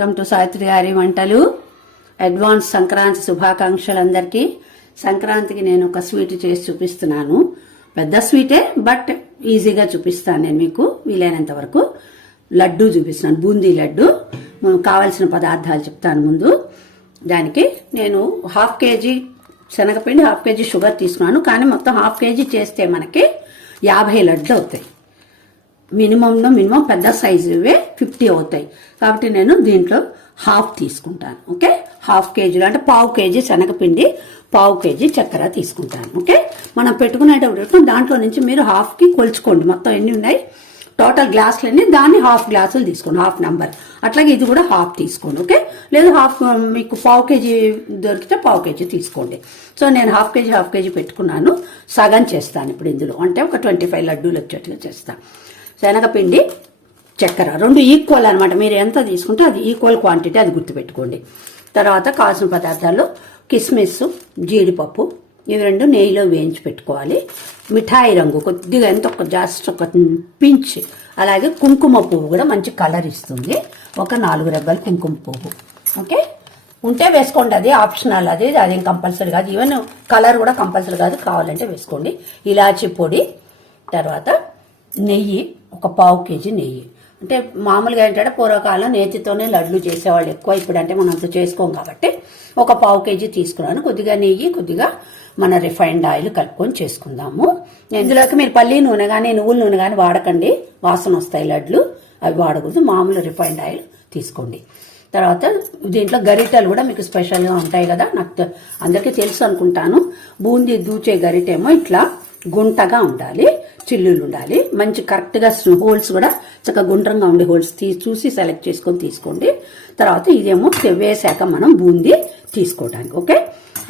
Welcome to Savitri గారి వంటలు. Advance Sankranti శుభాకాంక్షలు అందరికీ. సంక్రాంతికి నేను ఒక స్వీట్ చేసి చూపిస్తున్నాను. పెద్ద స్వీటే, బట్ ఈజీగా చూపిస్తాను నేను మీకు వీలైనంత వరకు. లడ్డు చూపిస్తున్నాను, బూందీ లడ్డు. కావాల్సిన పదార్థాలు చెప్తాను ముందు. దానికి నేను 1/2 kg శనగపిండి, 1/2 kg షుగర్ తీసుకున్నాను. కానీ మొత్తం 1/2 kg చేస్తే మనకి 50 లడ్డు అవుతాయి. మినిమం పెద్ద సైజువే 50 అవుతాయి. కాబట్టి నేను దీంట్లో 1/2 తీసుకుంటాను. ఓకే, 1/2 kg అంటే 1/4 kg శనగపిండి, 1/4 kg చక్కెర తీసుకుంటాను. ఓకే, మనం పెట్టుకునేటప్పుడు దాంట్లో నుంచి మీరు 1/2కి కొలుచుకోండి. మొత్తం ఎన్ని ఉన్నాయి టోటల్ గ్లాసులన్నీ, దాన్ని 1/2 గ్లాసులు తీసుకోండి, 1/2 నెంబర్. అట్లాగే ఇది కూడా 1/2 తీసుకోండి. ఓకే, లేదు 1/2 మీకు 1/4 kg దొరికితే 1/4 kg తీసుకోండి. సో నేను 1/2 kg పెట్టుకున్నాను. సగం చేస్తాను ఇప్పుడు ఇందులో, అంటే ఒక 25 లడ్డూలు వచ్చేట్టుగా చేస్తాను. శనగపిండి, చక్కెర రెండు ఈక్వల్ అనమాట. మీరు ఎంత తీసుకుంటే అది ఈక్వల్ క్వాంటిటీ, అది గుర్తుపెట్టుకోండి. తర్వాత కావాల్సిన పదార్థాలు కిస్మిస్, జీడిపప్పు, ఇవి రెండు నెయ్యిలో వేయించి పెట్టుకోవాలి. మిఠాయి రంగు కొద్దిగా ఎంత, ఒక జస్ట్ ఒక పించ్. అలాగే కుంకుమ పువ్వు కూడా మంచి కలర్ ఇస్తుంది, ఒక 4 రెబ్బలు కుంకుమ పువ్వు. ఓకే, ఉంటే వేసుకోండి, అది ఆప్షనల్, అదేం కంపల్సరీ కాదు. ఈవెన్ కలర్ కూడా కంపల్సరీ కాదు, కావాలంటే వేసుకోండి. ఇలాచీ పొడి, తర్వాత నెయ్యి, ఒక 1/4 kg నెయ్యి. అంటే మామూలుగా ఏంటంటే పూర్వకాలం నేతితోనే లడ్లు చేసేవాళ్ళు ఎక్కువ. ఇప్పుడు అంటే మనం అంత చేసుకోం కాబట్టి ఒక 1/4 kg తీసుకున్నాను. కొద్దిగా నెయ్యి, కొద్దిగా మన రిఫైన్డ్ ఆయిల్ కలుపుకొని చేసుకుందాము. ఇందులోకి మీరు పల్లి నూనె కానీ నువ్వుల నూనె కానీ వాడకండి, వాసన వస్తాయి లడ్లు, అవి వాడకూడదు. మామూలు రిఫైన్డ్ ఆయిల్ తీసుకోండి. తర్వాత దీంట్లో గరిటెలు కూడా మీకు స్పెషల్గా ఉంటాయి కదా, నాకు అందరికీ తెలుసు అనుకుంటాను. బూందీ దూచే గరిటేమో ఇట్లా గుంటగా ఉండాలి, చిల్లులు ఉండాలి, మంచి కరెక్ట్గా హోల్స్ కూడా చక్కగా గుండ్రంగా ఉండే హోల్స్ చూసి సెలెక్ట్ చేసుకొని తీసుకోండి. తర్వాత ఇదేమో వేసాక మనం బూందీ తీసుకోవడానికి. ఓకే,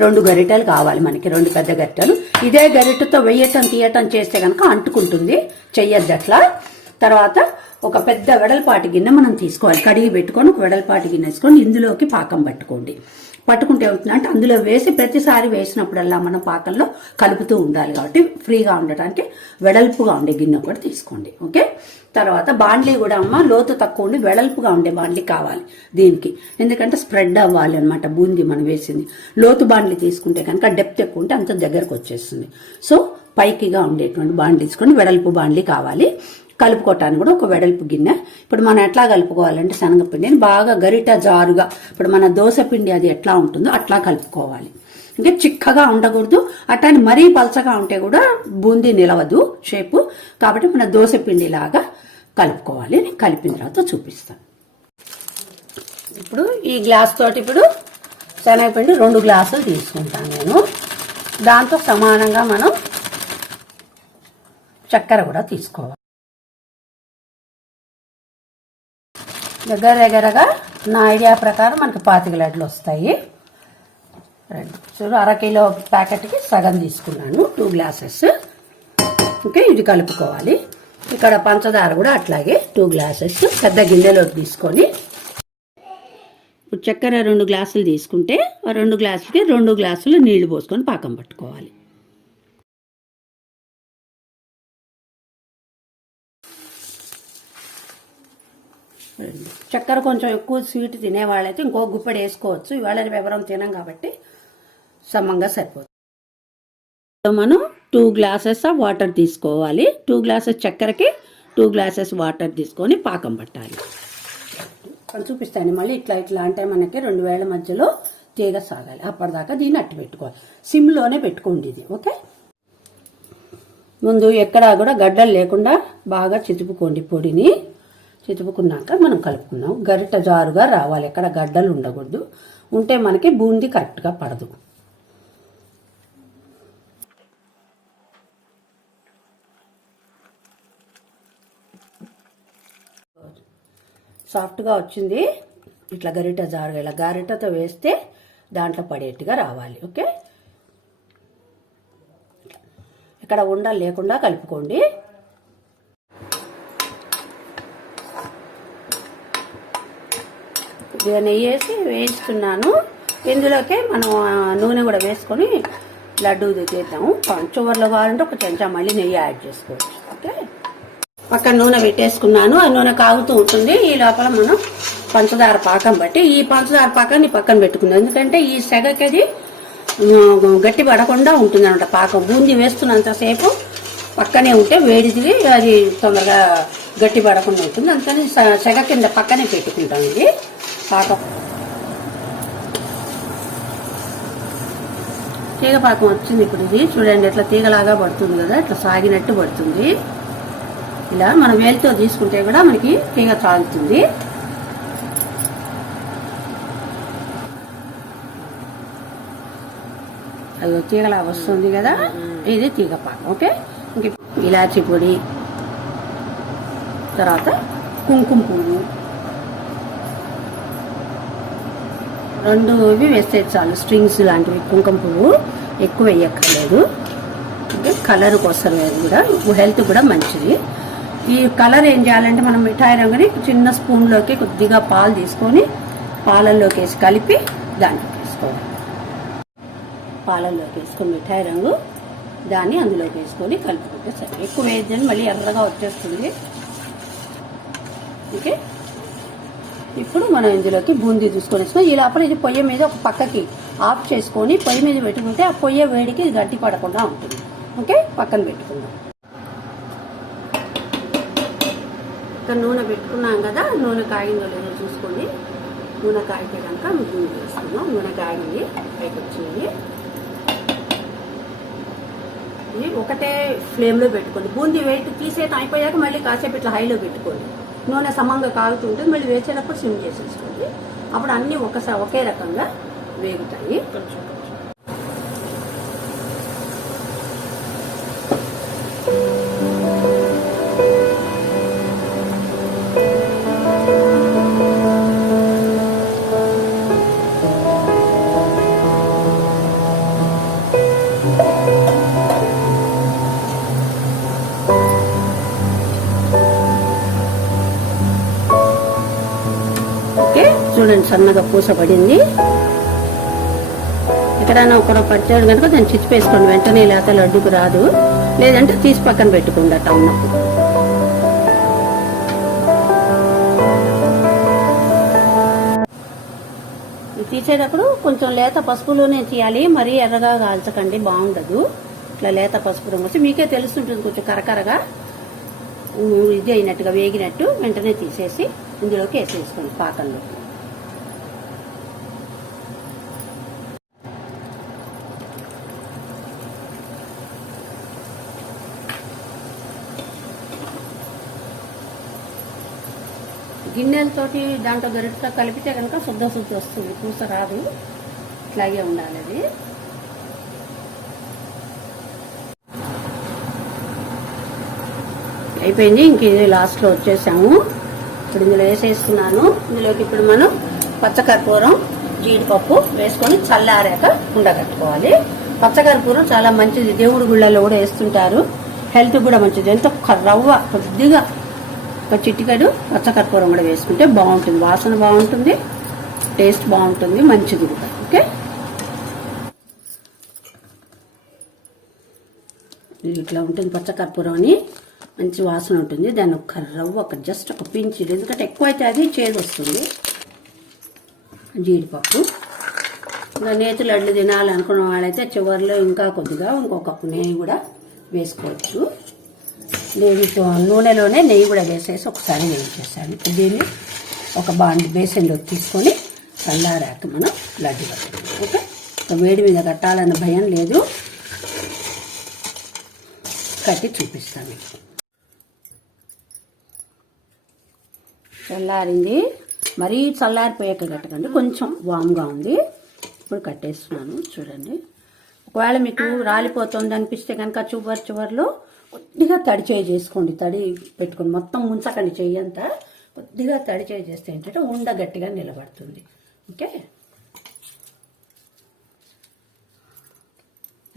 2 గరిటెలు కావాలి మనకి, 2 పెద్ద గరిటెలు. ఇదే గరిటెతో వేయటం తీయటం చేస్తే కనుక అంటుకుంటుంది, చెయ్యొద్దు అట్లా. తర్వాత ఒక పెద్ద వెడల్పాటి గిన్నె మనం తీసుకోవాలి, కడిగి పెట్టుకొని ఒక వెడల్పాటి గిన్నె వేసుకొని ఇందులోకి పాకం పట్టుకోండి. పట్టుకుంటే ఏమవుతుందంటే అందులో వేసి ప్రతిసారి వేసినప్పుడల్లా మనం పాకంలో కలుపుతూ ఉండాలి. కాబట్టి ఫ్రీగా ఉండటానికి వెడల్పుగా ఉండే గిన్నె ఒకటి తీసుకోండి. ఓకే, తర్వాత బాండ్లీ కూడా లోతు తక్కువ ఉండి వెడల్పుగా ఉండే బాండ్లీ కావాలి దీనికి, ఎందుకంటే స్ప్రెడ్ అవ్వాలి అనమాట బూందీ మనం వేసింది. లోతు బాండ్లీ తీసుకుంటే కనుక డెప్త్ ఎక్కువ ఉంటే అంత దగ్గరకు వచ్చేస్తుంది. సో పైకిగా ఉండేటువంటి బాండ్లీ తీసుకొని వెడల్పు బాండ్లీ కావాలి. కలుపుకోవటానికి కూడా ఒక వెడల్పు గిన్నె. ఇప్పుడు మనం ఎట్లా కలుపుకోవాలంటే శనగపిండిని బాగా గరిట జారుగా, ఇప్పుడు మన దోశ పిండి అది ఎట్లా ఉంటుందో అట్లా కలుపుకోవాలి. ఇంకా చిక్కగా ఉండకూడదు, అట్లానే మరీ పలచగా ఉంటే కూడా బూందీ నిలవదు షేపు. కాబట్టి మన దోశ పిండి లాగా కలుపుకోవాలి. నేను కలిపిన తర్వాత చూపిస్తాను. ఇప్పుడు ఈ గ్లాస్ తోటి ఇప్పుడు శనగపిండి 2 గ్లాసులు తీసుకుంటాను నేను. దాంతో సమానంగా మనం చక్కెర కూడా తీసుకోవాలి. దగ్గరగా నా ఐడియా ప్రకారం మనకి 25 లడ్లు వస్తాయి. చూడు, 1/2 కిలో ప్యాకెట్కి సగం తీసుకున్నాను, 2 గ్లాసెస్. ఓకే, ఇది కలుపుకోవాలి. ఇక్కడ పంచదార కూడా అట్లాగే 2 గ్లాసెస్ పెద్ద గిన్నెలోకి తీసుకొని, ఇప్పుడు చక్కెర 2 గ్లాసులు తీసుకుంటే ఆ 2 గ్లాసులకి 2 గ్లాసులు నీళ్లు పోసుకొని పాకం పట్టుకోవాలి. చక్కెర కొంచెం ఎక్కువ స్వీట్ తినేవాళ్ళైతే ఇంకో గుప్పెడు వేసుకోవచ్చు. ఇవాళ ఎవరం తినం కాబట్టి సమంగా సరిపోతుంది. మనం 2 గ్లాసెస్ ఆఫ్ వాటర్ తీసుకోవాలి. 2 గ్లాసెస్ చక్కెరకి 2 గ్లాసెస్ వాటర్ తీసుకొని పాకం పట్టాలి. చూపిస్తాను మళ్ళీ. ఇట్లా అంటే మనకి 2 వేళ్ల మధ్యలో తీగ సాగాలి. అప్పటిదాకా దీన్ని అట్టు పెట్టుకోవాలి, సిమ్లోనే పెట్టుకోండి ఇది. ఓకే, ముందు ఎక్కడా కూడా గడ్డలు లేకుండా బాగా చితుపుకోండి పొడిని. చితుపుకున్నాక మనం కలుపుకున్నాం. గరిట జారుగా రావాలి, ఎక్కడ గడ్డలు ఉండకూడదు, ఉంటే మనకి బూందీ కరెక్ట్గా పడదు. సాఫ్ట్గా వచ్చింది. ఇట్లా గరిట జారుగా, ఇలా గరిటతో వేస్తే దాంట్లో పడేట్టుగా రావాలి. ఓకే, ఇక్కడ ఉండలు లేకుండా కలుపుకోండి. నెయ్యి వేసి వేయిస్తున్నాను. ఇందులోకి మనం నూనె కూడా వేసుకొని లడ్డూ చేద్దాము. చివర్లో కావాలంటే ఒక చెంచా మళ్ళీ నెయ్యి యాడ్ చేసుకోవచ్చు. ఓకే, పక్కన నూనె పెట్టేసుకున్నాను. ఆ నూనె కాగుతూ ఉంటుంది. ఈ లోపల మనం పంచదార పాకం బట్టి ఈ పంచదార పాకాన్ని పక్కన పెట్టుకుందాం. ఎందుకంటే ఈ సెగకి అది గట్టి పడకుండా ఉంటుంది అన్నమాట. పాకం బూందీ వేస్తున్నంతసేపు పక్కనే ఉంటే వేడిది అది తొందరగా గట్టి పడకుండా ఉంటుంది. అందుకని సెగ కింద పక్కనే పెట్టుకుంటాం. ఇది పాకం తీగ పాకం వచ్చింది. ఇప్పుడు ఇది చూడండి, ఇట్లా తీగలాగా పడుతుంది కదా, ఇట్లా సాగినట్టు పడుతుంది. ఇలా మనం వేలితో తీసుకుంటే కూడా మనకి తీగ సాగుతుంది. అది తీగలా వస్తుంది కదా, ఇది తీగ పాకం. ఓకే, ఇంక ఇలాచి పొడి, తర్వాత కుంకుమ పువ్వు, 2 ఇవి వేస్తే చాలు, స్ట్రింగ్స్ లాంటివి. కుంకుమ పువ్వు ఎక్కువ వేయక్కర్లేదు. అంటే కలర్ కోసం కూడా, హెల్త్ కూడా మంచిది. ఈ కలర్ ఏం చేయాలంటే మనం మిఠాయి రంగుని చిన్న స్పూన్లోకి కొద్దిగా పాలు తీసుకొని పాలల్లోకి వేసి కలిపి దాంట్లోకి వేసుకోవాలి. పాలల్లోకి వేసుకొని మిఠాయి రంగు దాన్ని అందులోకి వేసుకొని కలుపుకుంటే సరే. ఎక్కువ వేద్దని మళ్ళీ ఎర్రగా వచ్చేస్తుంది. ఓకే, ఇప్పుడు మనం ఇందులోకి బూందీ తీసుకొని వేసుకొని ఈ లోపల ఇది పొయ్యి మీద ఒక పక్కకి ఆఫ్ చేసుకొని పొయ్యి మీద పెట్టుకుంటే ఆ పొయ్యి వేడికి గట్టి పడకుండా ఉంటుంది. ఓకే, పక్కన పెట్టుకుందాం. ఇక్కడ నూనె పెట్టుకున్నాం కదా, నూనె కాగిందో లేదో చూసుకొని నూనె కాగితే కనుక బూందీ వేసుకుందాం. నూనె కాగింది, పైకి వచ్చింది. ఇది ఒకటే ఫ్లేమ్లో పెట్టుకోండి. బూందీ వెయిట్ తీసేయటం అయిపోయాక మళ్ళీ కాసేపు ఇట్లా హైలో పెట్టుకోండి. నూనె సమంగా కాగుతుంటుంది. మళ్ళీ వేసేటప్పుడు సిమ్ చేసేసుకోండి. అప్పుడు అన్నీ ఒకే రకంగా వేగుతాయి. చూడండి, సన్నగా పూసపడింది. ఎక్కడైనా ఒకరు పట్టాడు కనుక దాన్ని చిచ్చిపేసుకోండి వెంటనే, లేకపోతే లడ్డుకు రాదు. లేదంటే తీసి పక్కన పెట్టుకోండి అట్లా ఉన్నప్పుడు. తీసేటప్పుడు కొంచెం లేత పసుపులోనే తీయాలి, మరీ ఎర్రగా కాల్చకండి, బాగుండదు. ఇట్లా లేత పసుపు రంగు వచ్చి మీకే తెలుస్తుంటుంది, కొంచెం కరకరగా ఇది అయినట్టుగా వేగినట్టు. వెంటనే తీసేసి ఇందులోకి వేసేసుకోండి పాకంలో. గిన్నెలతోటి దాంట్లో గరిటతో కలిపితే కనుక శుద్ధ వస్తుంది, పూస రాదు. ఇట్లాగే ఉండాలి అది. అయిపోయింది. ఇంక ఇది లాస్ట్లో వచ్చేసాము. ఇప్పుడు ఇందులో వేసేస్తున్నాను. ఇందులోకి ఇప్పుడు మనం పచ్చకర్పూరం, జీడిపప్పు వేసుకొని చల్లారాక ఉండగట్టుకోవాలి. పచ్చకర్పూరం చాలా మంచిది, దేవుడి గుళ్ళల్లో కూడా వేస్తుంటారు. హెల్త్ కూడా మంచిది. ఎంత రవ్వ కొద్దిగా ఒక చిటికెడు పచ్చకర్పూరం కూడా వేసుకుంటే బాగుంటుంది. వాసన బాగుంటుంది, టేస్ట్ బాగుంటుంది, మంచిది కూడా. ఓకే, ఇట్లా ఉంటుంది పచ్చకర్పూరం అని, మంచి వాసన ఉంటుంది. దాన్ని ఒక రవ్వ జస్ట్ ఒక పించి, ఎందుకంటే ఎక్కువ అయితే అది చేదు వస్తుంది. జీడిపప్పు, ఇంకా నేతి లడ్లు తినాలనుకున్న వాళ్ళైతే చివరిలో ఇంకా కొద్దిగా ఇంకొక కప్పు నెయ్యి కూడా వేసుకోవచ్చు. నెయ్యితో నూనెలోనే నెయ్యి కూడా వేసేసి ఒకసారి వేయించేసాను. దీన్ని ఒక బేసన్లో తీసుకొని చల్లారాక మనం లడ్డు కట్టాలి. ఓకే, వేడి మీద కట్టాలన్న భయం లేదు, కట్టి చూపిస్తాను. చల్లారింది, మరీ చల్లారిపోయాక కట్టకండి, కొంచెం వామ్గా ఉంది. ఇప్పుడు కట్టేస్తున్నాను. చూడండి, ఒకవేళ మీకు రాలిపోతుంది అనిపిస్తే కనుక చివరిలో కొద్దిగా తడి చేయి చేసుకోండి. తడి పెట్టుకోండి, మొత్తం ముంచకండి చెయ్యంతా. కొద్దిగా తడి చేయి చేస్తే ఏంటంటే ఉండ గట్టిగా నిలబడుతుంది. ఓకే,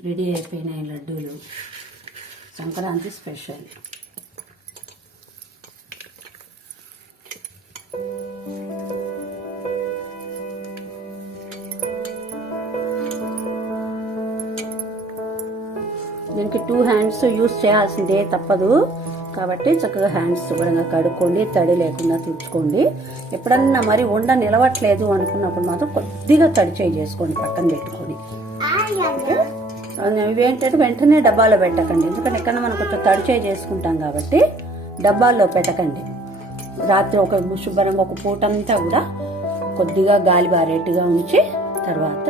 రెడీ అయిపోయినాయి లడ్డూలు, సంక్రాంతి స్పెషల్. దీనికి 2 హ్యాండ్స్ యూజ్ చేయాల్సిందే, తప్పదు. కాబట్టి చక్కగా హ్యాండ్స్ శుభ్రంగా కడుక్కోండి, తడి లేకుండా తుడుచుకోండి. ఎప్పుడన్నా మరి ఉండ నిలవట్లేదు అనుకున్నప్పుడు మాత్రం కొద్దిగా తడి చేయి చేసుకోండి, పక్కన పెట్టుకొని. ఇవేంటంటే వెంటనే డబ్బాలో పెట్టకండి, ఎందుకంటే ఎక్కడ మనం కొంచెం తడి చేయి చేసుకుంటాం కాబట్టి డబ్బాల్లో పెట్టకండి. రాత్రి ఒక శుభ్రంగా ఒక పూటంతా కూడా కొద్దిగా గాలి బారేట్టుగా ఉంచి తర్వాత